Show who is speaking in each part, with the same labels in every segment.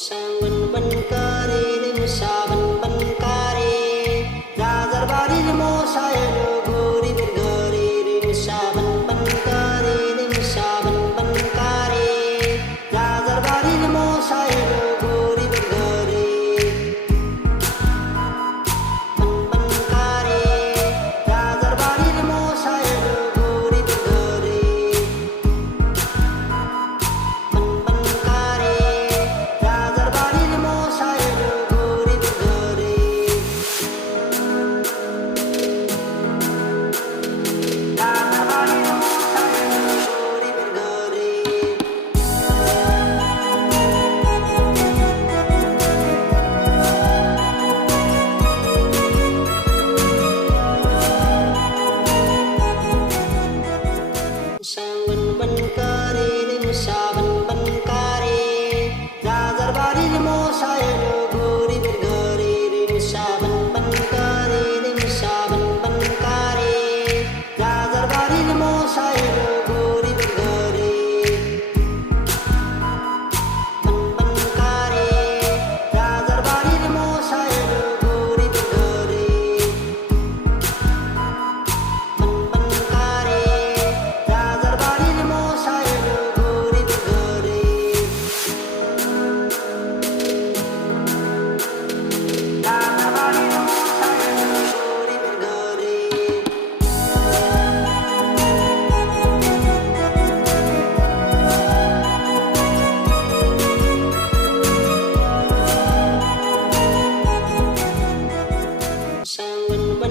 Speaker 1: sa ban ban đi đêm xa, ban ban ka बनकारे रे मुसावन बनकारे। Roger बारी मोसाए लोगों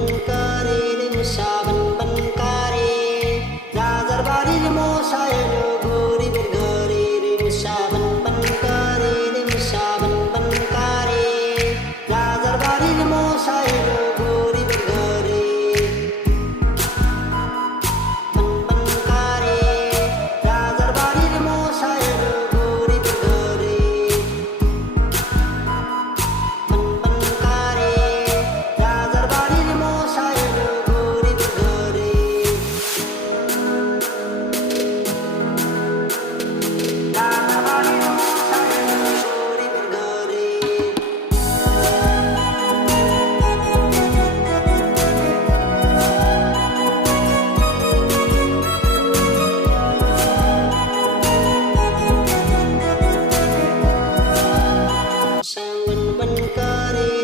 Speaker 1: ॐकारे mình cơ đi